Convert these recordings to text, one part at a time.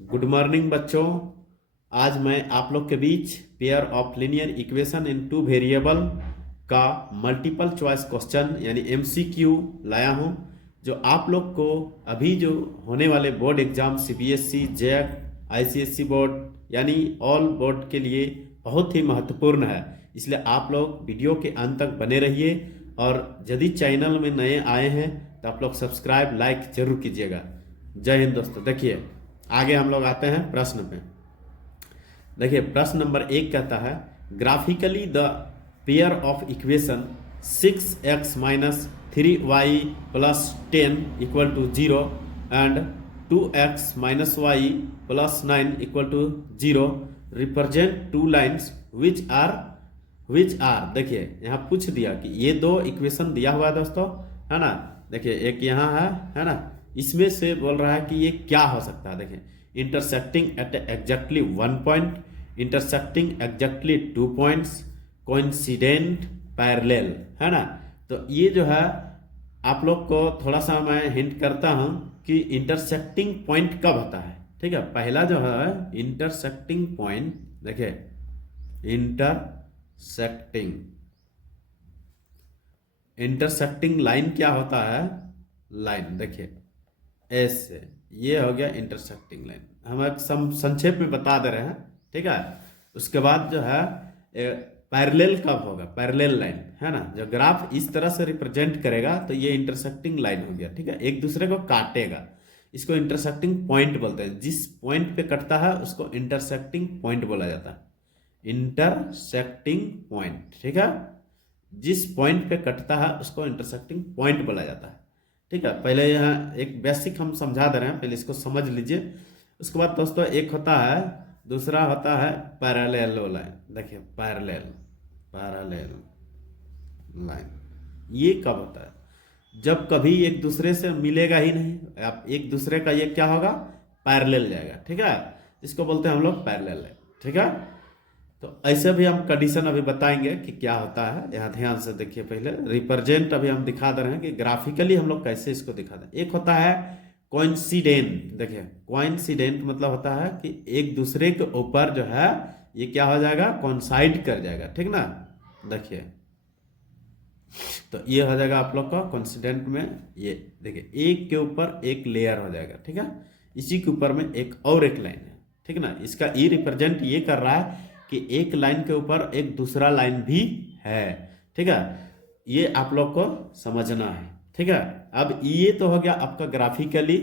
Good morning बच्चों। आज मैं आप लोग के बीच pair of linear equation in two variable का मल्टीपल चॉइस क्वेश्चन यानी एमसीक्यू लाया हूं, जो आप लोग को अभी जो होने वाले बोर्ड एग्जाम सीबीएसई, जेक, आईसीएसई बोर्ड यानी ऑल बोर्ड के लिए बहुत ही महत्वपूर्ण है। इसलिए आप लोग वीडियो के अंत तक बने रहिए और यदि चैनल में नए आए हैं तो आप लोग सब्सक्राइब लाइक जरूर कीजिएगा। जय हिंद दोस्तों। देखिए आगे हम लोग आते हैं प्रश्न पे। देखिए प्रश्न नंबर 1 कहता है graphically the pair of equation 6x minus 3y plus 10 equal to 0 and 2x minus Y plus 9 equal to 0 represent two lines which are. देखिए यहाँ पूछ दिया कि ये दो इक्वेशन दिया हुआ है दोस्तों, है ना। देखिए एक यहाँ है ना, इसमें से बोल रहा है कि ये क्या हो सकता है। देखिए intersecting at exactly 1 point, intersecting exactly 2 points, coincident, parallel, है ना। तो ये जो है आप लोग को थोड़ा सा मैं हिंट करता हूं कि इंटरसेक्टिंग पॉइंट कब होता है। ठीक है, पहला जो है इंटरसेक्टिंग पॉइंट, देखिए इंटरसेक्टिंग लाइन क्या होता है, लाइन देखिए ऐसे, ये हो गया इंटरसेक्टिंग लाइन। हम एक संक्षेप में बता दे रहे हैं, ठीक है। उसके बाद जो है पैरेलल कब होगा, पैरेलल लाइन, है ना। जो ग्राफ इस तरह से रिप्रेजेंट करेगा तो ये इंटरसेक्टिंग लाइन हो गया, ठीक है, एक दूसरे को काटेगा। इसको इंटरसेक्टिंग पॉइंट बोलते हैं। जिस पॉइंट पे कटता है उसको इंटरसेक्टिंग पॉइंट बोला जाता है, इंटरसेक्टिंग पॉइंट, ठीक है। जिस पॉइंट पे कटता है उसको इंटरसेक्टिंग पॉइंट बोला जाता है, ठीक है। पहले यहाँ एक बेसिक हम समझा दे रहे हैं, पहले इसको समझ लीजिए। उसके बाद दोस्तों एक होता है, दूसरा होता है पैरेलल लाइन। देखिए पैरेलल लाइन ये कब होता है, जब कभी एक दूसरे से मिलेगा ही नहीं, आप एक दूसरे का ये क्या होगा, पैरेलल जाएगा, ठीक है। इसको बोलते हैं हम लोग पैरेलल लाइन, ठीक है। तो ऐसे भी हम कंडीशन अभी बताएंगे कि क्या होता है। यहाँ ध्यान से देखिए, पहले रिप्रेजेंट अभी हम दिखा दे रहे हैं कि ग्राफिकली हम लोग कैसे इसको दिखा दें। एक होता है कोइंसिडेंट। देखिए कोइंसिडेंट मतलब होता है कि एक दूसरे के ऊपर जो है ये क्या हो जाएगा, कोइंसाइड कर जाएगा, ठीक ना। देखिए तो ये हो जाएगा आप लोग का कोइंसिडेंट में, ये देखिए एक के ऊपर एक लेयर हो जाएगा, ठीक है। इसी के ऊपर में एक और एक लाइन है, ठीक ना। इसका ये रिप्रेजेंट ये कर रहा है कि एक लाइन के ऊपर एक दूसरा लाइन भी है, ठीक है। ये आप लोग को समझना है, ठीक है। अब ये तो हो गया आपका ग्राफिकली,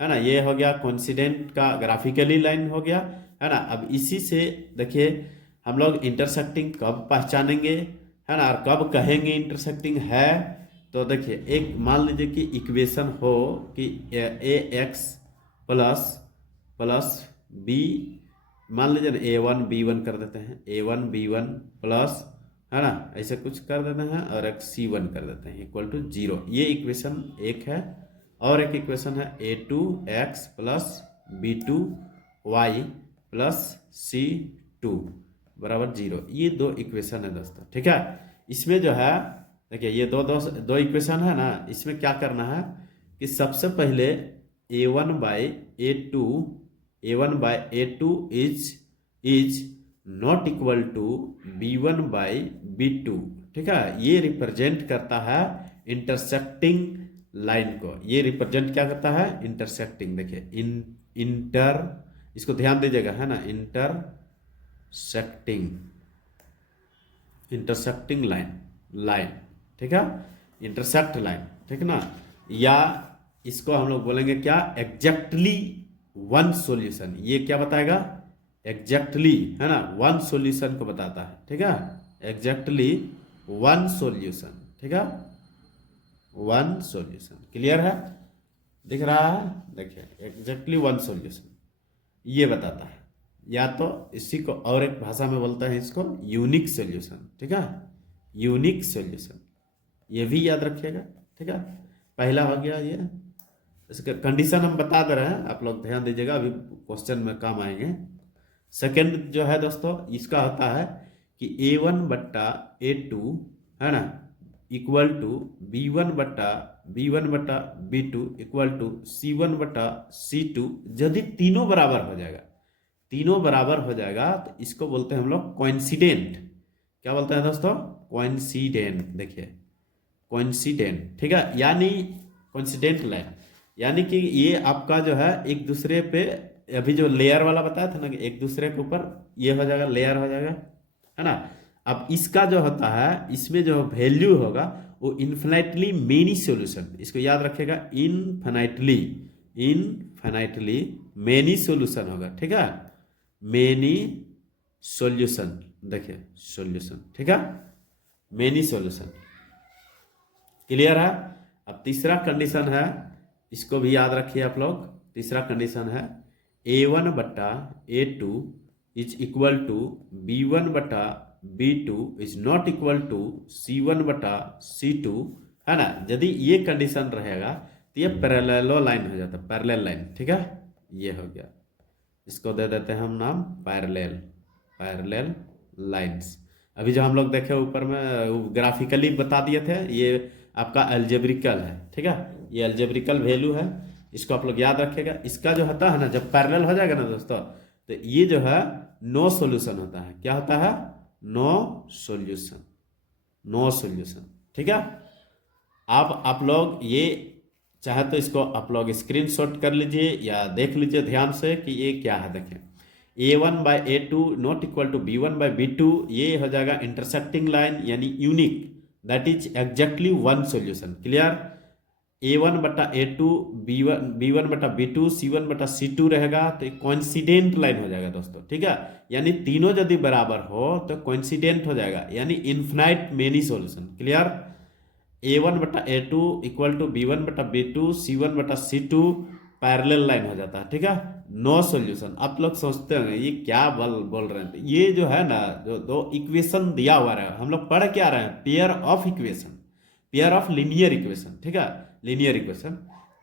है ना, ये हो गया कोइंसिडेंट का ग्राफिकली लाइन हो गया, है ना। अब इसी से देखिए हम लोग इंटरसेक्टिंग कब पहचानेंगे, है ना, और कब कहेंगे इंटरसेक्टिंग है। तो देखिए एक मान लीजिए कि इक्वेशन हो कि ए एक्स प्लस प्लस बी, मान लीजिए ना a1 b1 कर देते हैं, a1 b1 प्लस, है ना, ऐसे कुछ कर देते हैं और एक c1 कर देते हैं इक्वल टू 0। ये इक्वेशन एक है। और एक इक्वेशन है a2x plus b2y plus c2 बराबर 0। ये दो इक्वेशन है दोस्तों, ठीक है। इसमें जो है देखिए ये दो इक्वेशन है ना, इसमें क्या करना है कि सबसे पहले a1 by a2 is not equal to b1 by b2, ठीक है। ये रिप्रेजेंट करता है इंटरसेक्टिंग लाइन को। ये रिप्रेजेंट क्या करता है, इंटरसेक्टिंग। देखिए इंटर, इसको ध्यान दीजिएगा, है ना, इंटरसेक्टिंग लाइन, ठीक है, इंटरसेक्ट लाइन, ठीक ना। या इसको हम लोग बोलेंगे क्या, एग्जैक्टली वन सॉल्यूशन। ये क्या बताएगा, एग्जैक्टली, है ना, वन सॉल्यूशन को बताता है, ठीक है। एग्जैक्टली वन सॉल्यूशन, ठीक है, वन सॉल्यूशन। क्लियर है, दिख रहा है। देखिए एग्जैक्टली वन सॉल्यूशन ये बताता है। या तो इसी को और एक भाषा में बोलता है इसको यूनिक सॉल्यूशन, ठीक है, यूनिक सॉल्यूशन, ये भी याद रखिएगा, ठीक है। पहला हो गया ये, इसका कंडीशन हम बता दे रहे हैं, आप लोग ध्यान दीजिएगा, अभी क्वेश्चन में काम आएंगे। सेकंड जो है दोस्तों इसका होता है कि a1 बट्टा a2, है ना, इक्वल टू बी वन बटा B two equal to C1/C2। यदि तीनों बराबर हो जाएगा, तीनों बराबर हो जाएगा तो इसको बोलते हैं हम लोग कोइंसिडेंट। क्या बोलते हैं दोस्तों? कोइंसिडेंट। देखिए कोइंसिडेंट, ठीक है, यानी कोइंसिडेंट लाइन, यानी कि ये आपका जो है एक दूसरे पे, अभी जो लेयर वाला बताया था ना कि एक दूसरे के ऊपर ये हो जाएगा, लेयर हो जाएगा, है ना। अब इसका जो होता है, इसमें जो वैल्यू होगा वो इन्फिनाइटली मेनी सॉल्यूशन, इसको याद रखेगा, इनफिनाइटली मेनी सॉल्यूशन होगा, ठीक है, मेनी सॉल्यूशन। देखिए सॉल्यूशन, ठीक है, मेनी सॉल्यूशन। क्लियर है? अब तीसरा कंडीशन है, इसको भी याद रखिए आप लोग। तीसरा कंडीशन है A1/A2 is equal to B1/B2 is not equal to C1/C2, है ना। यदि ये कंडीशन रहेगा तो ये पैरेललो लाइन हो जाता है, पैरेलल लाइन, ठीक है, ये हो गया। इसको दे देते हैं हम नाम पैरेलल लाइंस। अभी जो हम लोग देखे ऊपर में ग्राफिकली बता दिए थे, ये आपका अलजेब्रिकल है, ठीक है, ये अलजेब्रिकल वैल्यू है, इसको आप लोग याद रखिएगा। इसका जो होता है ना, जब पैरेलल हो जाएगा ना दोस्तों, तो ये जो है नो सॉल्यूशन होता है। क्या होता है? नो सॉल्यूशन, ठीक है। अब आप लोग ये चाहे तो इसको आप लोग स्क्रीनशॉट कर लीजिए या देख लीजिए ध्यान से कि ये क्या है। देखें A1/A2 not equal to B1/B2, ये हो जाएगा इंटरसेक्टिंग लाइन यानी unique, that is exactly one solution. Clear? A1/A2 B1/B2 C1/C2 रहेगा तो कोइंसिडेंट लाइन हो जाएगा दोस्तों, ठीक है, यानी तीनों यदि बराबर हो तो कोइंसिडेंट हो जाएगा, यानी infinite many solution. Clear? A1/A2 equal to B1/B2 C1/C2 parallel line हो जाता है, ठीक है, नो सॉल्यूशन। आप लोग सोचते होंगे ये क्या बोल रहे हैं, ये जो है ना, जो दो इक्वेशन दिया हुआ है, हम लोग पढ़ क्या रहे हैं, pair of equation, pair of linear equation, ठीक है, लीनियर इक्वेशन।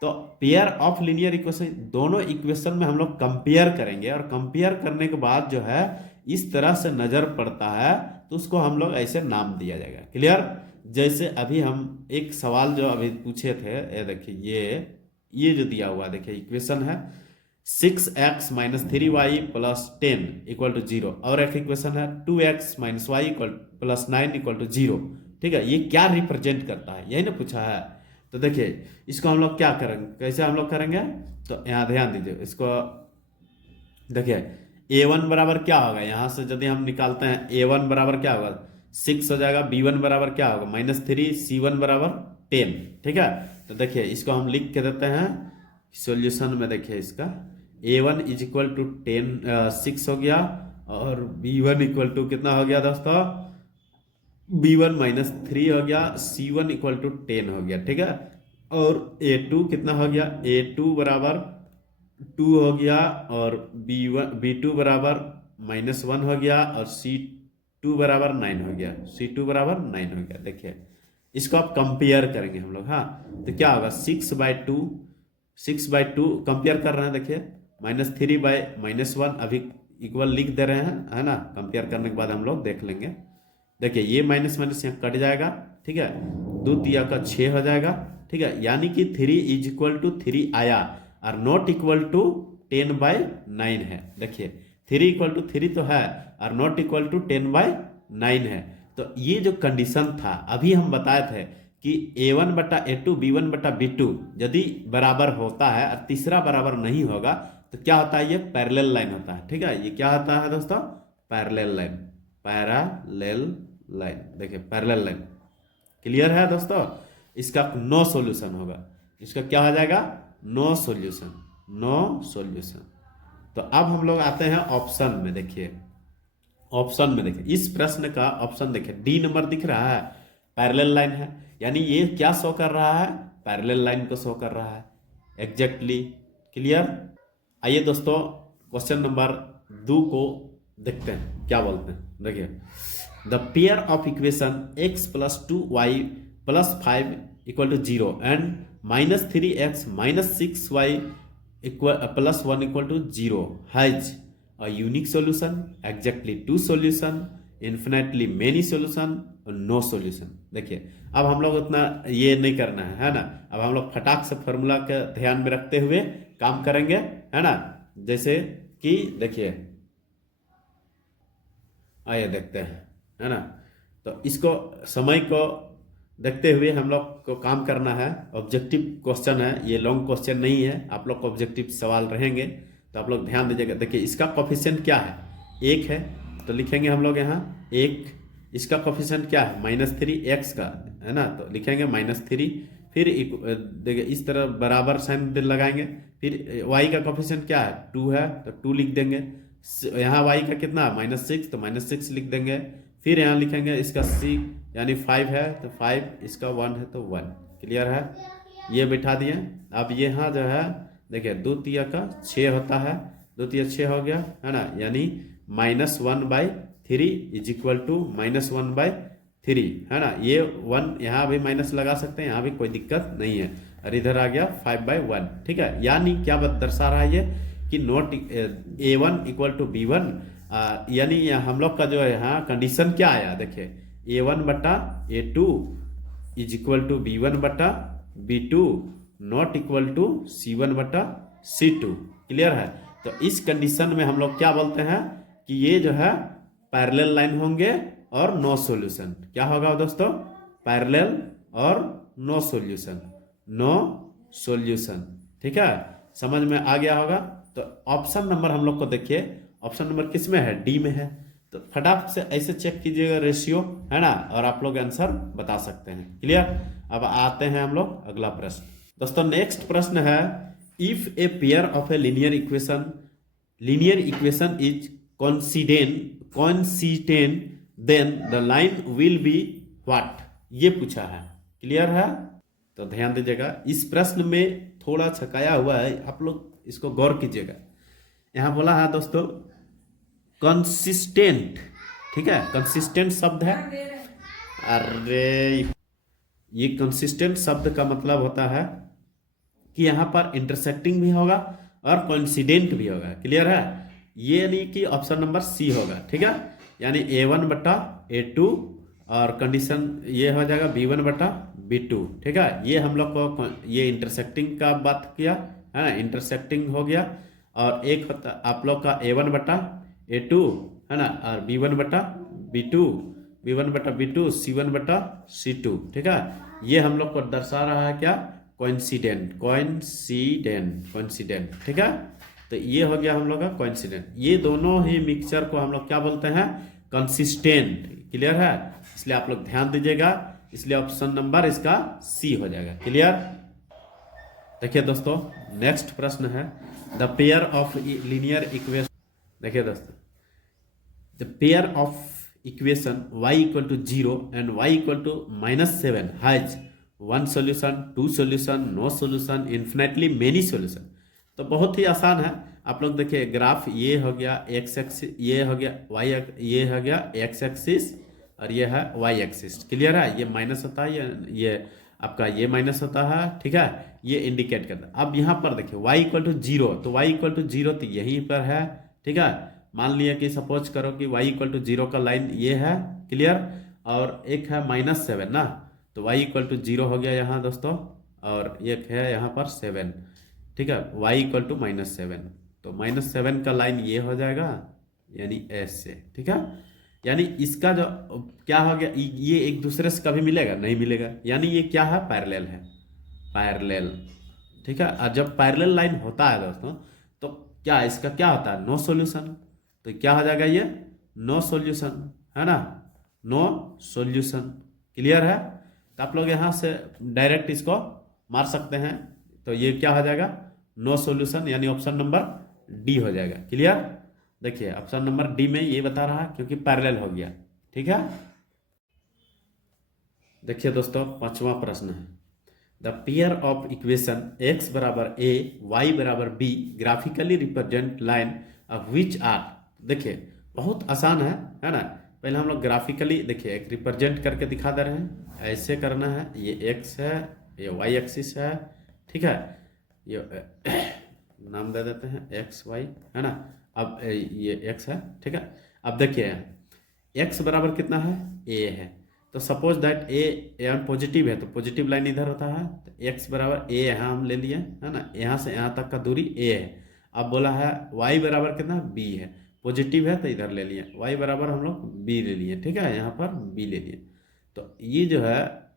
तो पेयर ऑफ लीनियर इक्वेशन, दोनों इक्वेशन में हम लोग कंपेयर करेंगे, और कंपेयर करने के बाद जो है इस तरह से नजर पड़ता है तो उसको हम लोग ऐसे नाम दिया जाएगा। क्लियर? जैसे अभी हम एक सवाल जो अभी पूछे थे, ये देखिए, ये जो दिया हुआ देखिए इक्वेशन है 6x - 3y + 10 = 0, और एक इक्वेशन है 2x - y + 9 = 0, ठीक है। ये क्या रिप्रेजेंट करता है, यही ना पूछा है। तो देखिए इसको हम लोग क्या करेंगे, कैसे हम लोग करेंगे, तो यहाँ ध्यान दीजिए। इसको देखिए A1 बराबर क्या होगा, यहाँ से यदि हम निकालते हैं A1 बराबर क्या होगा, 6 हो जाएगा। B1 बराबर क्या होगा, -3, C1 बराबर 10, ठीक है। तो देखिए इसको हम लिख के देते हैं सॉल्यूशन में। देखिए इसका A1 = 6 हो गया, और B1 = कितना हो गया दोस्तों, B1 - 3 हो गया, C1 = 10 हो गया, ठीक है। और A2 कितना हो गया, A2 बराबर 2 हो गया, और B2 बराबर -1 हो गया, और C2 बराबर 9 हो गया, C2 बराबर 9 हो गया। देखिए इसको आप कंपेयर करेंगे हम लोग, हाँ, तो क्या होगा, 6/2 कंपेयर कर रहे हैं। देखिए -3/-1 अभी इक्वल लिख दे रहे हैं, है ना। कंपेयर करने के बाद हम लोग देख लेंगे। देखिए ये माइनस माइनस यहाँ कट जाएगा, ठीक है, 2 तिया का 6 हो जाएगा, ठीक है, यानी कि 3 = 3 आया, और नॉट इक्वल टू 10/9 है। देखिए 3 = 3 तो है, और नॉट इक्वल टू 10/9 है। तो ये जो कंडीशन था अभी हम बताए थे कि A1/A2 B1/B2 यदि बराबर होता है और तीसरा बराबर नहीं होगा तो क्या होता है, ये पैरेलल लाइन होता है, ठीक है। ये क्या होता है दोस्तों, पैरेलल लाइन, पैरेलल लाइन। देखिए पैरेलल लाइन, क्लियर है दोस्तों। इसका नो सॉल्यूशन होगा, इसका क्या हो जाएगा, नो सॉल्यूशन, नो सॉल्यूशन। तो अब हम लोग आते हैं ऑप्शन में। देखिए ऑप्शन में देखिए इस प्रश्न का ऑप्शन देखिए, डी नंबर दिख रहा है, पैरेलल लाइन है, यानी ये क्या शो कर रहा है, पैरेलल लाइन को शो कर रहा है एग्जैक्टली। क्लियर? आइए दोस्तों क्वेश्चन नंबर 2 को देखते हैं क्या बोलते हैं। देखिए the pair of equation x + 2y + 5 = 0 and -3x - 6y + 1 = 0 has a unique solution, exactly two solution, infinitely many solution और नो सॉल्यूशन। देखिए अब हम लोग उतना ये नहीं करना है ना। अब हम लोग फटाक से फॉर्मूला के ध्यान में रखते हुए काम करेंगे, है ना। जैसे कि देखिए आइए देखते हैं, है ना। तो इसको समय को देखते हुए हम लोग को काम करना है। ऑब्जेक्टिव क्वेश्चन है ये, लॉन्ग क्वेश्चन नहीं है। आप लोग को ऑब्जेक्टिव सवाल रहेंगे तो आप लोग ध्यान दीजिएगा। देखिए इसका कोफिशिएंट क्या है, एक है, तो लिखेंगे हम लोग यहाँ एक। इसका कोफिशिएंट क्या है, -3 एक्स का, है ना, तो लिखेंगे -3। फिर देखिए इस तरह बराबर साइन लगाएंगे। फिर वाई का कोफिशिएंट क्या है, 2 है, तो 2 लिख देंगे। यहाँ वाई का कितना -6, तो -6 लिख देंगे। फिर यहाँ लिखेंगे इसका सी यानी 5 है तो 5, इसका 1 है तो 1। क्लियर है, ये बैठा दिए। अब यहाँ जो है देखिए 2 तिया का 6 होता है, 2 तिया 6 हो गया, है ना। यानी -1/3 इज इक्वल टू -1/3, है ना। ये 1 यहाँ भी माइनस लगा सकते हैं, यहाँ भी कोई दिक्कत नहीं है। और इधर आ गया 5/1, ठीक है। यानी क्या बात दर्शा रहा है ये कि not A1 equal to B1, यानी हम लोग का जो है यहाँ कंडीशन क्या आया, देखिए A1/A2 is equal to B1/B2 not equal to C1/C2। Clear है। तो इस कंडीशन में हम लोग क्या बोलते हैं कि ये जो है पैरेलल लाइन होंगे और नो सॉल्यूशन। क्या होगा दोस्तों, पैरेलल और नो सॉल्यूशन, नो सॉल्यूशन। ठीक है, समझ में आ गया होगा। तो ऑप्शन नंबर हम लोग को देखिए, ऑप्शन नंबर किस में है, डी में है। तो फटाफट से ऐसे चेक कीजिएगा रेशियो, है ना, और आप लोग आंसर बता सकते हैं। क्लियर। अब आते हैं हम लोग अगला प्रश्न। दोस्तों नेक्स्ट प्रश्न है, if a pair of a linear equation is consistent then the line will be what, ये पूछा है। क्लियर है, तो ध्यान दीजिएगा। इस प्रश्न में थोड़ा छकाया हुआ है, आप लोग इसको गौर कीजिएगा। यहां बोला है दोस्तों कंसिस्टेंट, ठीक है, कंसिस्टेंट शब्द है। अरे ये कंसिस्टेंट शब्द का मतलब होता है कि यहां पर इंटरसेक्टिंग भी होगा और कोइंसिडेंट भी होगा। क्लियर है, ये नहीं कि ऑप्शन नंबर सी होगा, ठीक है। यानी A1/A2 और कंडीशन ये हो जाएगा B1/B2, ठीक है। ये हम लोग को ये इंटरसेक्टिंग का बात किया है ना, इंटरसेक्टिंग हो गया। और एक होता आप लोग का A1/A2, है ना, और B1/B2 C1/C2, ठीक है। ये हम लोग को दर्शा रहा है क्या, कोइंसिडेंट, ठीक है। तो ये हो गया हम लोग का कोइंसिडेंट। ये दोनों ही मिक्सचर को हम लोग क्या बोलते हैं, कंसिस्टेंट। क्लियर है, इसलिए आप लोग ध्यान दीजिएगा। इसलिए ऑप्शन नंबर इसका सी हो जाएगा। क्लियर। देखिए दोस्तों नेक्स्ट प्रश्न है, the pair of linear equation. देखिए दोस्तों, the pair of equation y equal to 0 and y equal to -7 has 1 solution, 2 solution, no solution, infinitely many solution. तो बहुत ही आसान है। आप लोग देखिए ग्राफ, ये हो गया एक्स एक्सिस, ये हो गया वाई, ये हो गया एक्स एक्सिस और ये है वाई एक्सिस। क्लियर है, ये माइनस होता है, ये आपका ये माइनस होता है, ठीक है। ये इंडिकेट करता है। अब यहाँ पर देखिए y इक्वल टू 0, तो y इक्वल टू 0 तो यहीं पर है, ठीक है। मान लिया कि सपोज करो कि y इक्वल टू 0 का लाइन ये है। क्लियर। और एक है -7 ना, तो y इक्वल टू 0 हो गया यहाँ दोस्तों, और एक है यहाँ पर 7, ठीक है। y इक्वल टू -7, तो -7 का लाइन ये हो जाएगा, यानी ऐसे, ठीक है। यानी इसका जो क्या हो गया, ये एक दूसरे से कभी मिलेगा नहीं मिलेगा, यानी ये क्या है, पैरेलल है, पैरेलल, ठीक है। और जब पैरेलल लाइन होता है दोस्तों, तो क्या इसका क्या होता है, नो सॉल्यूशन। तो क्या हो जाएगा, ये नो सॉल्यूशन, है ना, नो सॉल्यूशन। क्लियर है। तो आप लोग यहाँ से डायरेक्ट इसको मार सकते हैं। तो ये क्या हो जाएगा, नो सॉल्यूशन, यानी ऑप्शन नंबर डी हो जाएगा। क्लियर। देखिए ऑप्शन नंबर डी में ये बता रहा है क्योंकि पैरेलल हो गया, ठीक है। देखिए दोस्तों पांचवा प्रश्न है, the pair of equation x बराबर a y बराबर b graphically represent line of which are. देखिए बहुत आसान है ना। पहले हम लोग ग्राफिकली देखिए एक रिप्रेजेंट करके दिखा दे रहे हैं, ऐसे करना है। ये x है, ये y एक्सिस है, ठीक है। ये नाम दे देते हैं x y, है ना। अब ये x है, ठीक है। अब देखिए एक्स बराबर कितना है, ए है। तो सपोज दैट ए यहाँ पॉजिटिव है तो पॉजिटिव लाइन इधर होता है, तो एक्स बराबर ए यहाँ हम ले लिए, है ना, यहाँ से यहाँ तक का दूरी ए है। अब बोला है वाई बराबर कितना, बी है, पॉजिटिव है तो इधर ले लिए, वाई बराबर हम लोग बी ले लिए, ठीक है, यहाँ पर बी ले लिए। तो ये जो है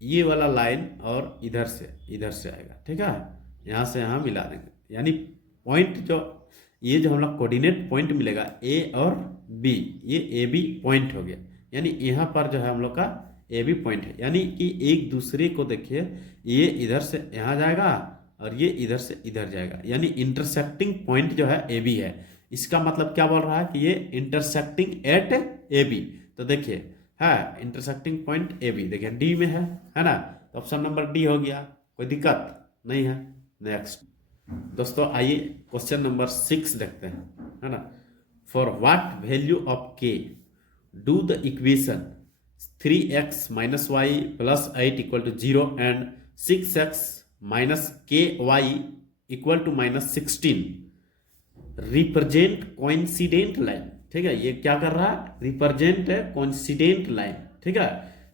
ये वाला लाइन और इधर से आएगा, ठीक है, यहाँ से यहाँ मिला देंगे, यानी पॉइंट जो ये जो हम लोग कोऑर्डिनेट पॉइंट मिलेगा ए और बी, ये ए बी पॉइंट हो गया, यानी यहाँ पर जो है हम लोग का ए बी पॉइंट है, यानी कि एक दूसरे को देखिए, ये इधर से यहाँ जाएगा और ये इधर से इधर जाएगा, यानी इंटरसेक्टिंग पॉइंट जो है ए बी है। इसका मतलब क्या बोल रहा है कि ये इंटरसेक्टिंग एट ए बी। तो देखिए है इंटरसेक्टिंग पॉइंट ए बी, देखिए डी में है ना, तो ऑप्शन नंबर डी हो गया, कोई दिक्कत नहीं है। नेक्स्ट दोस्तों आइए क्वेश्चन नंबर 6 देखते हैं, है ना। For what value of k do the equation 3x minus Y plus 8 equal to 0 and 6x minus k y equal to minus 16 represent coincident line. ठीक है, ये क्या कर रहा है, रिप्रेजेंट कोइंसिडेंट लाइन। ठीक है,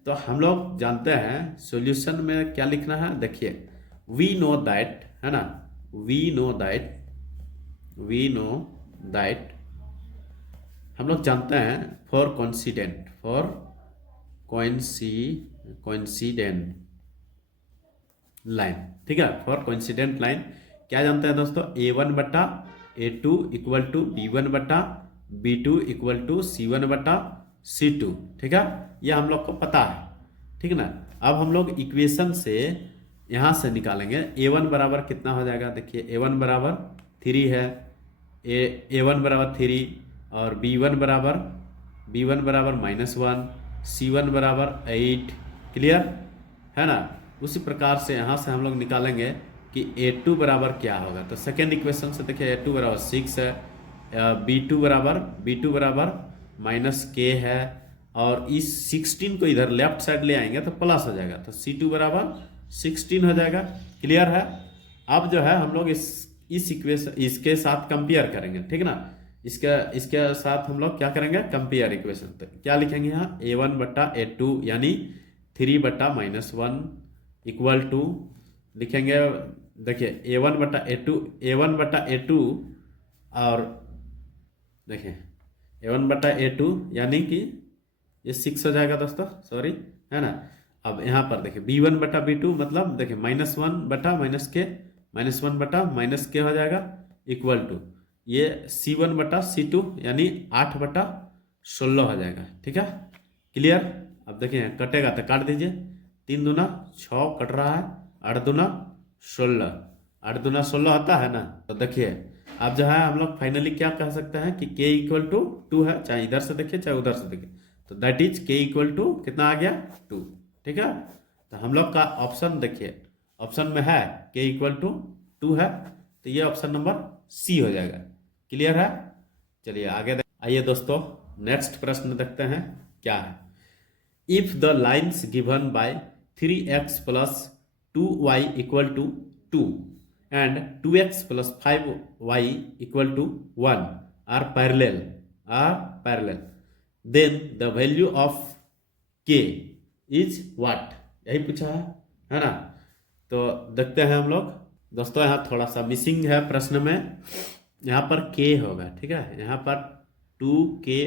तो हम लोग जानते हैं सॉल्यूशन में क्या लिखना है, देखिए वी नो दैट, है ना, वी नो दैट हम लोग जानते हैं फॉर कोइंसिडेंट लाइन। ठीक है, फॉर कोइंसिडेंट लाइन क्या जानते हैं दोस्तों, a1 बटा a2 इक्वल टू b1 बटा b2 इक्वल टू c1 बटा c2। ठीक है, ये हम लोग को पता है। ठीक है ना, अब हम लोग इक्वेशन से यहाँ से निकालेंगे a1 बराबर कितना हो जाएगा, देखिए a1 बराबर 3 है, a1 बराबर 3 और b1 बराबर -1, c1 बराबर 8। क्लियर है ना। उसी प्रकार से यहाँ से हम लोग निकालेंगे कि a2 बराबर क्या होगा, तो सेकेंड इक्वेशन से देखिए a2 बराबर 6 है, b2 बराबर -k है, और इस 16 को इधर लेफ्ट साइड ले आएंगे तो प्लस हो जाएगा, तो c2 बराबर 16 हो जाएगा। क्लियर है। अब जो है हम लोग इस इक्वेशन इसके साथ कंपेयर करेंगे। ठीक ना, इसके साथ हम लोग क्या करेंगे, कंपेयर इक्वेशन। तो क्या लिखेंगे यहाँ, a1 बटा a2 यानी 3 बटा -1 इक्वल टू लिखेंगे, देखिए a1 बटा a2 और देखिए a1 बटा a2 यानी कि ये 6 हो जाएगा दोस्तों, सॉरी, है ना। अब यहाँ पर देखिए b1 बटा b2 मतलब देखिए -1 बटा -1 बटा -k हो जाएगा इक्वल टू ये c1 बटा c2 यानी 8 बटा 16 हो जाएगा। ठीक है, क्लियर। अब देखिए कटेगा तो काट दीजिए, 3 दूना 6 कट रहा है, 8 दूना 16, 8 दूना 16 आता है ना। तो देखिए अब जो है हम लोग फाइनली क्या कह सकते हैं कि k इक्वल टू 2 है, चाहे इधर से देखिए चाहे उधर से देखिए, तो that is k equal to कितना आ गया, 2। ठीक है, तो हम लोग का ऑप्शन देखिए, ऑप्शन में है k इक्वल टू 2 है, तो ये ऑप्शन नंबर सी हो जाएगा। क्लियर है। चलिए आगे आइए दोस्तों नेक्स्ट प्रश्न देखते हैं क्या है। If the lines given by 3x plus 2y equal to 2 and 2x plus 5y equal to 1 are parallel, then the value of k is what, यही पूछा है ना। तो देखते हैं हम लोग दोस्तों, यहाँ थोड़ा सा मिसिंग है प्रश्न में, यहाँ पर k होगा। ठीक है, यहाँ पर 2ky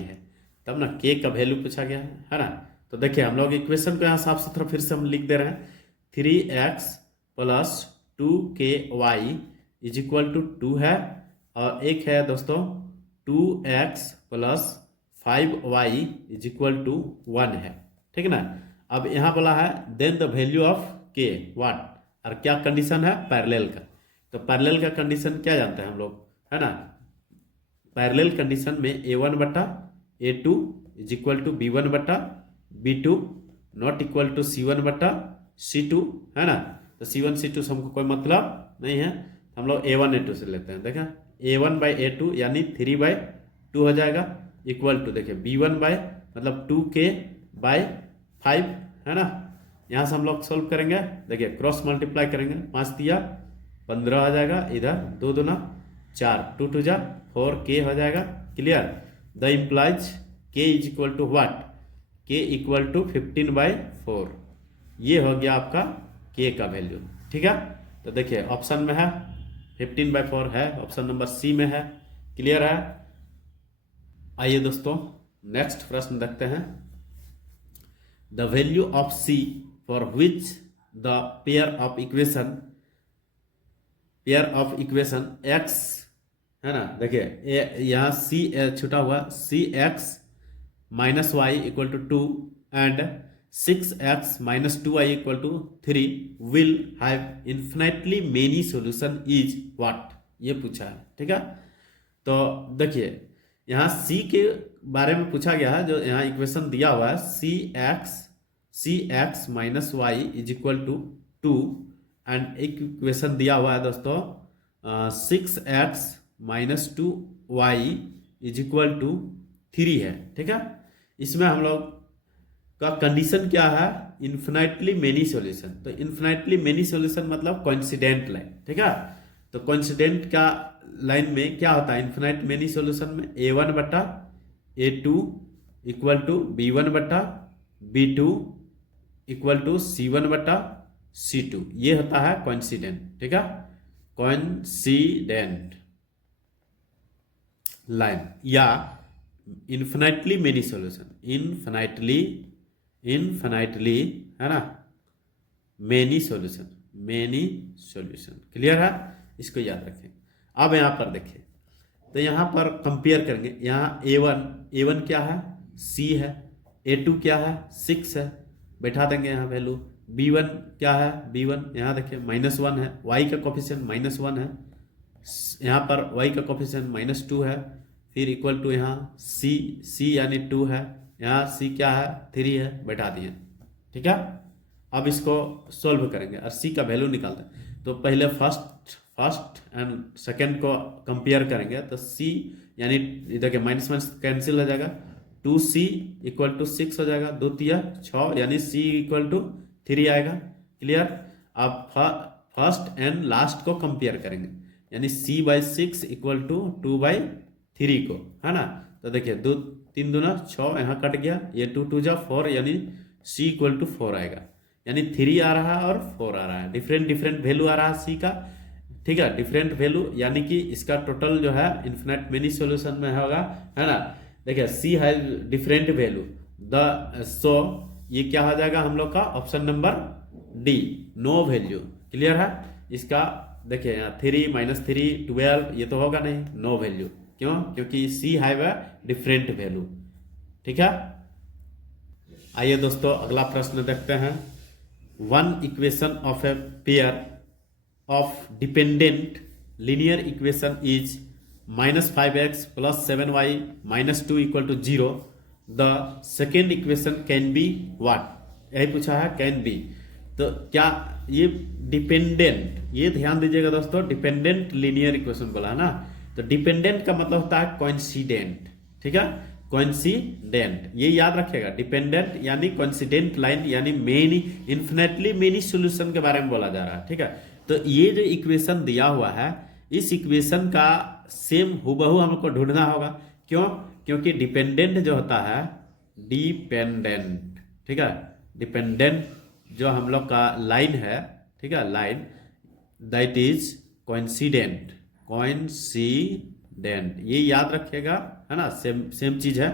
है, तब ना k का वैल्यू पूछा गया है ना। तो देखिए हम लोग इक्वेशन को यहाँ साफ सुथरा फिर से हम लिख दे रहे हैं, 3x plus 2ky is equal to 2 है, और एक है दोस्तों 2x plus 5y is equal to 1 है। ठीक है ना। अब यहाँ बोला है then the value of k what, और क्या कंडीशन है, पैरेलल का। तो पैरेलल का कंडीशन क्या जानते हैं हम लोग, है ना। पैरेलल कंडीशन में a1 बटा a2 is equal to b1 बटा b2 not equal to c1 बटा c2, है ना। तो c1 c2 से हमको कोई मतलब नहीं है, हम लोग a1 a2 से लेते हैं। देखा a1 बाई a2 यानी 3 बाई 2 हो जाएगा इक्वल टू देखिए b1 बाई मतलब 2k बाई 5, है ना। यहाँ से हम लोग सोल्व करेंगे, देखिए क्रॉस मल्टीप्लाई करेंगे, 5 दिया 15 हो जाएगा, इधर 2 दूना 4, 2 2 जा 4k हो जाएगा। क्लियर। द इम्प्लाइज के इज इक्वल टू व्हाट, के इक्वल टू 15/4। ये हो गया आपका के का वैल्यू। ठीक है, तो देखिए ऑप्शन में है 15/4 है, ऑप्शन नंबर सी में है। क्लियर है। आइए दोस्तों नेक्स्ट प्रश्न देखते हैं। The value of c for which the pair of equation x है ना, देखिए यहाँ सी छुटा हुआ, c x minus y equal to 2 and 6x minus 2y equal to 3 will have infinitely many solution is what, ये पूछा है। ठीक है, तो देखिए यहाँ c के बारे में पूछा गया है। जो यहाँ इक्वेशन दिया हुआ है c x minus y is equal to 2 and एक इक्वेशन दिया हुआ है दोस्तों 6x minus 2y is equal to 3 है। ठीक है, इसमें हम लोग का कंडीशन क्या है, इन्फिनाइटली मेनी सॉल्यूशन। तो इन्फिनाइटली मेनी सॉल्यूशन मतलब कोइंसिडेंट लाइन। ठीक है, तो कोइंसिडेंट का लाइन में क्या होता है, इन्फिनाइट मेनी सॉल्यूशन में a1 बटा a2 इक्वल टू b1 बटा b2 इक्वल टू c1 बटा c2, ये होता है कोइंसिडेंट। ठीक है, कोइंसिडेंट लाइन या इन्फिनाइटली मेनी सॉल्यूशन, इन्फिनाइटली है ना मेनी सॉल्यूशन। क्लियर है, इसको याद रखें। अब यहाँ पर देखें, तो यहाँ पर कंपेयर करेंगे। यहाँ a1 क्या है, c है, a2 क्या है, 6 है, बैठा देंगे यहाँ वैल्यू। b1 क्या है, b1 यहाँ देखिए -1 है, y का कोफिशिएंट -1 है, यहाँ पर y का कोफिशिएंट -2 है, फिर इक्वल टू यहाँ c यानी 2 है, यहाँ c क्या है 3 है, बैठा दिए। ठीक है, अब इसको सॉल्व करेंगे और c का वैल्यू निकालते हैं। तो पहले फर्स्ट एंड सेकेंड को कंपेयर करेंगे। तो c यानी देखिए -1 कैंसिल हो जाएगा, 2c इक्वल टू 6 हो जाएगा, 2 तिया 6 यानी c इक्वल टू 3 आएगा। क्लियर। अब फर्स्ट एंड लास्ट को कंपेयर करेंगे, यानी c/6 इक्वल टू 2/3 को, है ना। तो देखिए 2 3 दूना 6, यहाँ कट गया, ये 2 2 जा 4 यानी c इक्वल टू 4 आएगा, यानी 3 आ रहा है और 4 आ रहा है। डिफरेंट वैल्यू आ रहा है c का। ठीक है, डिफरेंट वैल्यू यानी कि इसका टोटल जो है इन्फिनिट मेनी सॉल्यूशन में होगा, है ना। देखिए c है डिफरेंट वैल्यू, सो ये क्या हो जाएगा हम लोग का, option number D, no value. Clear है। इसका देखिए यहाँ 3 -3 12 ये तो होगा नहीं, नो वैल्यू। क्यों? क्योंकि c है वह डिफरेंट वैल्यू। ठीक है। आइए दोस्तों अगला प्रश्न देखते हैं। One equation of a pair of dependent linear equation is -5x + 7y - 2 equal to 0। The second equation can be what, यही पूछा है, कैन बी। तो क्या ये डिपेंडेंट, ये ध्यान दीजिएगा दोस्तों, डिपेंडेंट लीनियर इक्वेशन बोला है ना। तो डिपेंडेंट का मतलब होता है कोइंसिडेंट। ठीक है, कोइंसिडेंट, ये याद रखिएगा। डिपेंडेंट यानी कोइंसिडेंट लाइन, यानी मेनी इन्फिनिटली मेनी सॉल्यूशन के बारे में बोला जा रहा है। ठीक है, तो ये जो इक्वेशन दिया हुआ है, इस इक्वेशन का सेम हूबहू हमको ढूंढना होगा। क्यों? क्योंकि डिपेंडेंट जो होता है, डिपेंडेंट, ठीक है, डिपेंडेंट जो हम लोग का लाइन है, ठीक है, लाइन दैट इज कोइंसिडेंट, ये याद रखिएगा, है ना। सेम चीज है,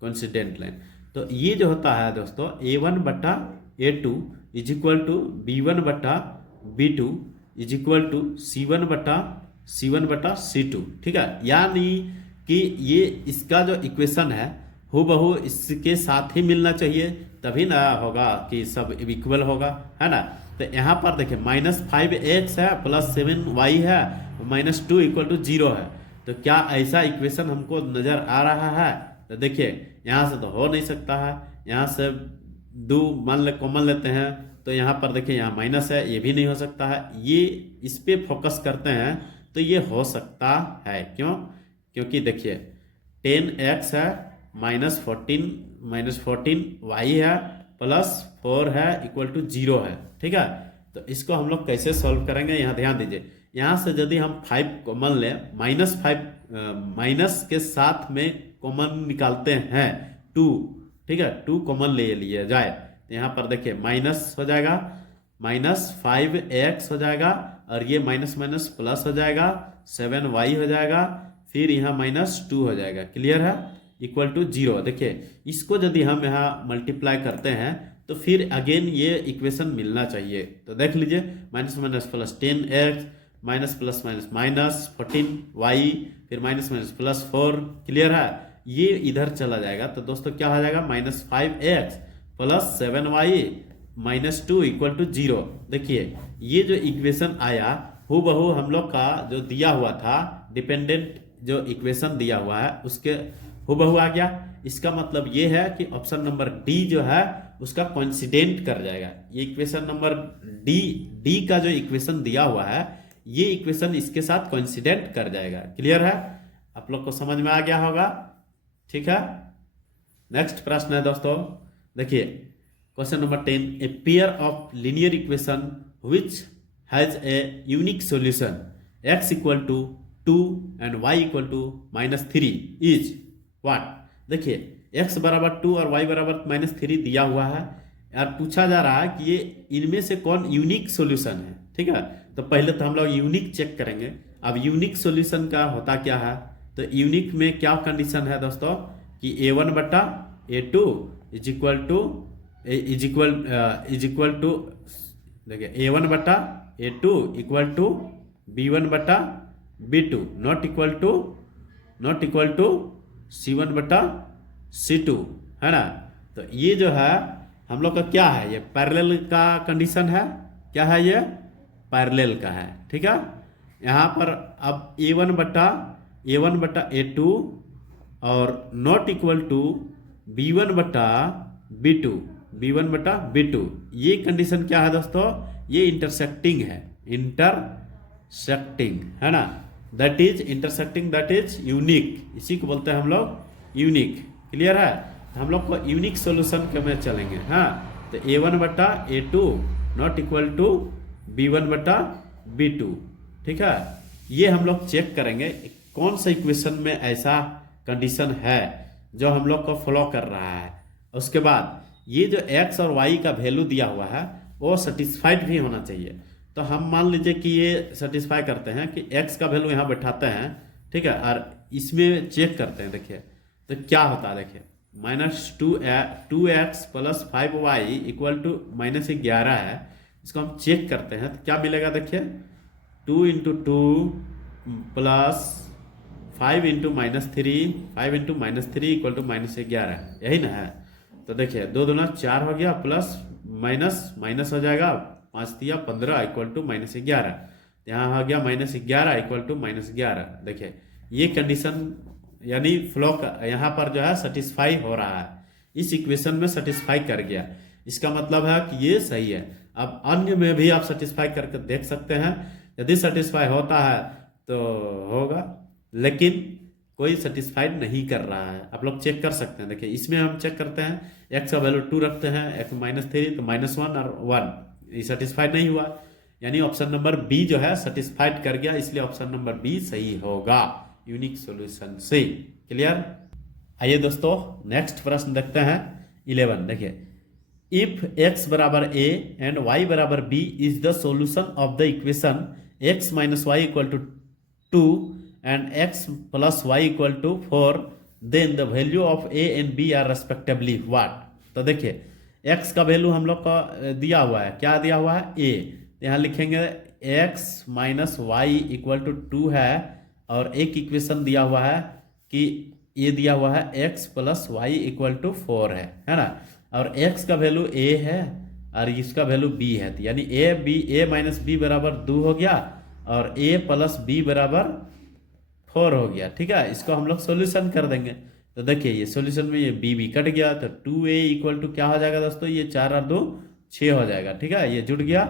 कोइंसिडेंट लाइन। तो ये जो होता है दोस्तों a1 बटा a2 is equal to b1 बटा b2 is equal to c1 बटा c2। ठीक है, यानी कि ये इसका जो इक्वेशन है हूबहू इसके साथ ही मिलना चाहिए, तभी ना होगा कि सब इक्वल होगा, है ना। तो यहाँ पर देखिए -5x है + 7y है, -2 इक्वल टू 0 है। तो क्या ऐसा इक्वेशन हमको नजर आ रहा है? तो देखिए यहाँ से तो हो नहीं सकता है, यहाँ से 2 कॉमन लेते हैं, तो यहाँ पर देखिए यहाँ माइनस है, ये भी नहीं हो सकता है। ये इस पे फोकस करते हैं तो ये हो सकता है। क्यों? क्योंकि देखिए 10x है -14y है +4 है इक्वल टू 0 है। ठीक है, तो इसको हम लोग कैसे सॉल्व करेंगे, यहाँ ध्यान दीजिए। यहाँ से यदि हम 5 कॉमन लें, -5 माइनस के साथ में कॉमन निकालते हैं टू, ठीक है, टू कॉमन ले लिया जाए तो यहाँ पर देखिए माइनस हो जाएगा, -5x हो जाएगा, और ये माइनस माइनस प्लस हो जाएगा, 7y हो जाएगा, फिर यहाँ -2 हो जाएगा। क्लियर है? Equal to 0। देखिए इसको यदि हम यहाँ मल्टीप्लाई करते हैं तो फिर अगेन ये इक्वेशन मिलना चाहिए। तो देख लीजिए minus minus plus 10x, minus plus minus minus 14y, फिर माइनस माइनस प्लस 4। क्लियर है? ये इधर चला जाएगा तो दोस्तों क्या हो जाएगा, -5x plus 7y -2 equal to 0। देखिए ये जो इक्वेशन आया हूबहू हम लोग का जो दिया हुआ था डिपेंडेंट जो इक्वेशन दिया हुआ है उसके हूबहू आ गया। इसका मतलब ये है कि ऑप्शन नंबर डी जो है उसका कोइंसिडेंट कर जाएगा। ये इक्वेशन नंबर डी का जो इक्वेशन दिया हुआ है ये इक्वेशन इसके साथ कोइंसिडेंट कर जाएगा। क्लियर है? आप लोग को समझ में आ गया होगा। ठीक है, नेक्स्ट प्रश्न है दोस्तों, देखिए question number 10, a pair of linear equation which has a unique solution x equal to 2 and y equal to -3 is what. देखिए x बराबर 2 और y बराबर -3 दिया हुआ है यार, पूछा जा रहा है कि ये इनमें से कौन यूनिक सॉल्यूशन है। ठीक है, तो पहले तो हम लोग यूनिक चेक करेंगे। अब यूनिक सॉल्यूशन का होता क्या है, तो यूनिक में क्या कंडीशन है दोस्तों कि a1 बटा a2 इज इक्वल टू देखिए a1 बटा a2 इक्वल टू b1 बटा b2 not equal to c1 बटा c2, है ना। तो ये जो है हम लोग का क्या है, ये पैरेलल का कंडीशन है। क्या है, ये पैरेलल का है। ठीक है, यहाँ पर अब a1 बटा a2 और नॉट इक्वल टू b1 बटा b2, ये कंडीशन क्या है दोस्तों, ये इंटरसेक्टिंग है, है ना। That is intersecting, that is unique, इसी को बोलते हैं हम लोग यूनिक। क्लियर है? तो हम लोग को यूनिक सॉल्यूशन के में चलेंगे। हाँ, तो a1 बटा a2 not equal to b1 बटा b2। ठीक है, ये हम लोग चेक करेंगे कौन सा इक्वेशन में ऐसा कंडीशन है जो हम लोग को फॉलो कर रहा है। उसके बाद ये जो x और y का वैल्यू दिया हुआ है वो सेटिस्फाइड भी होना चाहिए। तो हम मान लीजिए कि ये सेटिस्फाई करते हैं कि x का वैल्यू यहाँ बैठाते हैं, ठीक है, और इसमें चेक करते हैं। देखिए तो क्या होता है, देखिए -2x plus 5y equal to -11 है। इसको हम चेक करते हैं तो क्या मिलेगा, देखिए 2 × 2 प्लस 5 × -3 इक्वल टू -11, यही ना है। तो देखिए 2 दूना 4 हो गया, प्लस माइनस हो जाएगा, 5 तिया 15 इक्वल टू -11। यहाँ हो गया -11 इक्वल टू -11। देखिए ये कंडीशन यानी फ्लो यहाँ पर जो है सेटिस्फाई हो रहा है, इस इक्वेशन में सेटिस्फाई कर गया। इसका मतलब है कि ये सही है। अब अन्य में भी आप सेटिस्फाई करके देख सकते हैं, यदि सेटिस्फाई होता है तो होगा, लेकिन कोई सेटिस्फाइड नहीं कर रहा है। आप लोग चेक कर सकते हैं। देखिए इसमें हम चेक करते हैं, x का वैल्यू 2 रखते हैं, x -3 तो -1 और 1, ये सेटिस्फाइड नहीं हुआ, यानी ऑप्शन नंबर बी जो है सेटिस्फाइड कर गया, इसलिए ऑप्शन नंबर बी सही होगा यूनिक सॉल्यूशन से। क्लियर? आइए दोस्तों नेक्स्ट प्रश्न देखते हैं 11। देखिए इफ x बराबर a एंड y बराबर b is the solution of the equation x - y equal to 2 and x plus y equal to 4, then the value of a and b are respectively what। तो देखिए x का value हम लोग का दिया हुआ है, क्या दिया हुआ है, a। यहाँ लिखेंगे x - y इक्वल टू 2 है, और एक इक्वेशन दिया हुआ है कि ये दिया हुआ है x plus y equal to 4 है ना। और x का वैल्यू a है और इसका वैल्यू b है, यानी a माइनस b बराबर 2 हो गया और a प्लस b बराबर 4 हो गया। ठीक है, इसको हम लोग सॉल्यूशन कर देंगे। तो देखिए ये सॉल्यूशन में ये b कट गया, तो 2a इक्वल टू क्या हो जाएगा दोस्तों, ये 4 और 2 6 हो जाएगा। ठीक है, ये जुड़ गया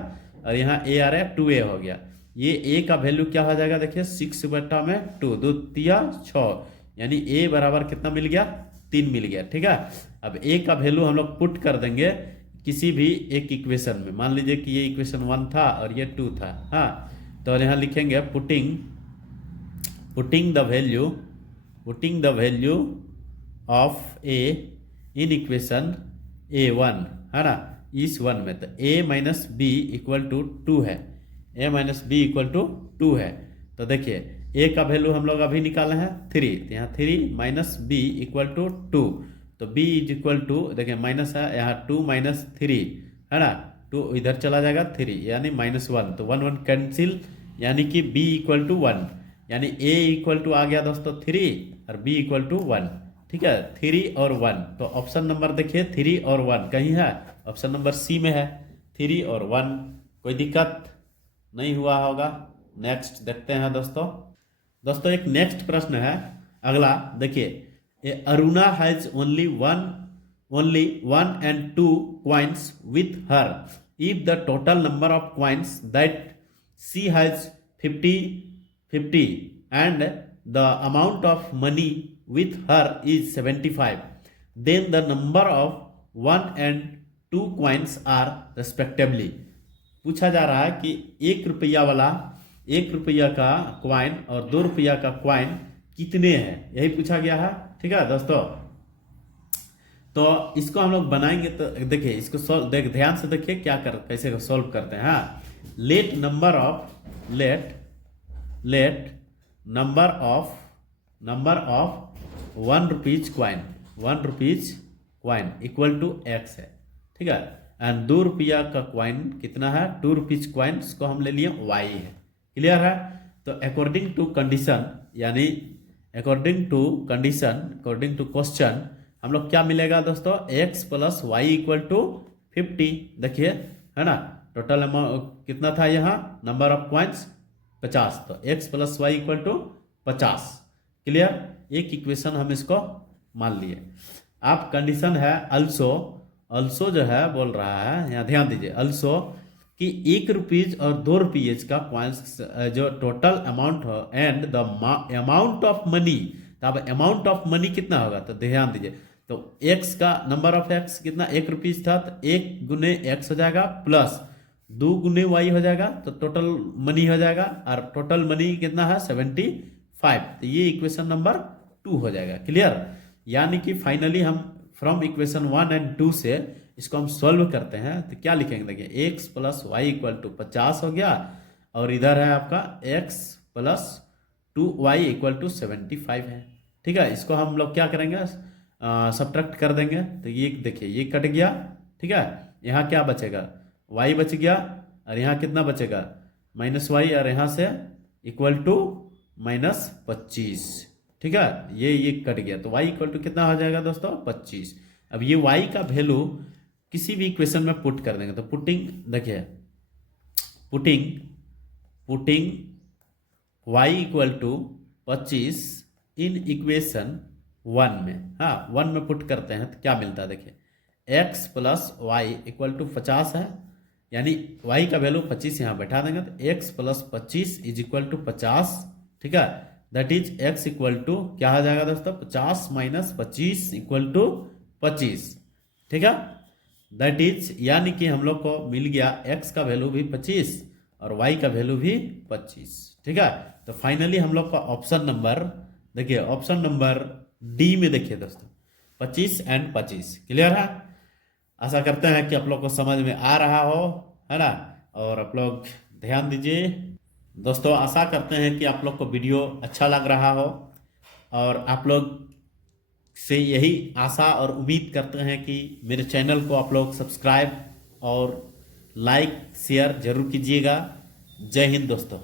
और यहाँ a आ रहा है 2a हो गया। ये a का वैल्यू क्या हो जाएगा, देखिए 6/2, 2 तिया 6, यानी a बराबर कितना मिल गया, 3 मिल गया। ठीक है, अब a का वैल्यू हम लोग पुट कर देंगे किसी भी एक इक्वेशन में। मान लीजिए कि ये इक्वेशन 1 था और ये 2 था। हाँ, तो यहाँ लिखेंगे putting the value of a in equation A1 है ना, इस वन में, तो a minus B equal to 2 है, a minus B equal to 2 है। तो देखिए a का वैल्यू हम लोग अभी निकाले हैं 3, तो यहाँ 3 माइनस बी इक्वल टू 2, तो b इज इक्वल टू, देखिए माइनस है यहाँ 2 माइनस 3 है ना, 2 इधर चला जाएगा 3 यानी -1, तो 1 1 कैंसिल, यानी कि b इक्वल टू 1, यानी a इक्वल टू आ गया दोस्तों 3 और b इक्वल टू 1। ठीक है, 3 और 1, तो ऑप्शन नंबर देखिए 3 और 1 कहीं है, ऑप्शन नंबर सी में है 3 और 1। कोई दिक्कत नहीं हुआ होगा। नेक्स्ट देखते हैं दोस्तों एक नेक्स्ट प्रश्न है अगला, देखिए Aruna has only one and 2 coins with her if the total number of coins that she has 50 and the amount of money with her is 75, then the number of 1 and 2 coins are respectively। पूछा जा रहा है कि 1 रुपया का coin और 2 रुपया का क्वाइन कितने हैं, यही पूछा गया है। ठीक है दोस्तों, तो इसको हम लोग बनाएंगे, तो देखिए इसको ध्यान से देखिए कैसे सॉल्व करते हैं। हाँ, let number of 1 rupees coin equal to x है। ठीक है, एंड 2 रुपया का क्वाइन कितना है, 2 रुपीज क्वाइन को हम ले लिए y है। क्लियर है, तो अकॉर्डिंग टू क्वेश्चन हम लोग क्या मिलेगा दोस्तों, x plus Y equal to 50। देखिए है ना, टोटल अमाउंट कितना था यहाँ, नंबर ऑफ क्वाइंस 50, तो x plus Y equal to 50। Clear, एक इक्वेशन हम इसको मान लिए। आप कंडीशन है अल्सो जो है बोल रहा है, यहाँ ध्यान दीजिए, अल्सो कि 1 रुपीज और 2 रुपीज का क्वाइंस जो टोटल अमाउंट हो and the amount of money, तो अब अमाउंट ऑफ मनी कितना होगा, तो ध्यान दीजिए, तो x का नंबर ऑफ x कितना 1 रुपीज था, तो 1 गुने x हो जाएगा प्लस 2 गुने y हो जाएगा, तो टोटल मनी हो जाएगा, और टोटल मनी कितना है 75, तो ये इक्वेशन नंबर 2 हो जाएगा। क्लियर, यानी कि फाइनली हम फ्रॉम इक्वेशन 1 एंड 2 से इसको हम सॉल्व करते हैं, तो क्या लिखेंगे, देखिए x plus Y equal to 50 हो गया, और इधर है आपका x plus 2y equal to 75 है। ठीक है, इसको हम लोग क्या करेंगे, सब्ट्रैक्ट कर देंगे, तो ये देखिए ये कट गया। ठीक है, यहाँ क्या बचेगा, y बच गया, और यहाँ कितना बचेगा -y, और यहाँ से इक्वल टू -25। ठीक है, ये कट गया, तो y इक्वल टू कितना हो जाएगा दोस्तों 25। अब ये y का वैल्यू किसी भी इक्वेशन में पुट कर देंगे, तो देखिए putting y equal to 25 in equation 1 में, हाँ 1 में पुट करते हैं तो क्या मिलता है, देखिए x plus Y equal to 50 है, यानी y का वैल्यू 25 यहाँ बैठा देंगे, तो x plus 25 is equal to 50। ठीक है, that is x equal to क्या हो जाएगा दोस्तों, 50 माइनस 25 इक्वल टू 25। ठीक है, दैट इज, यानी कि हम लोग को मिल गया x का वैल्यू भी 25 और y का वैल्यू भी 25। ठीक है, तो फाइनली हम लोग का ऑप्शन नंबर, देखिए ऑप्शन नंबर डी में देखिए दोस्तों 25 एंड 25। क्लियर है, आशा करते हैं कि आप लोग को समझ में आ रहा हो, है ना, और आप लोग ध्यान दीजिए दोस्तों। आशा करते हैं कि आप लोग को वीडियो अच्छा लग रहा हो, और आप लोग से यही आशा और उम्मीद करते हैं कि मेरे चैनल को आप लोग सब्सक्राइब और लाइक शेयर जरूर कीजिएगा। जय हिंद दोस्तों।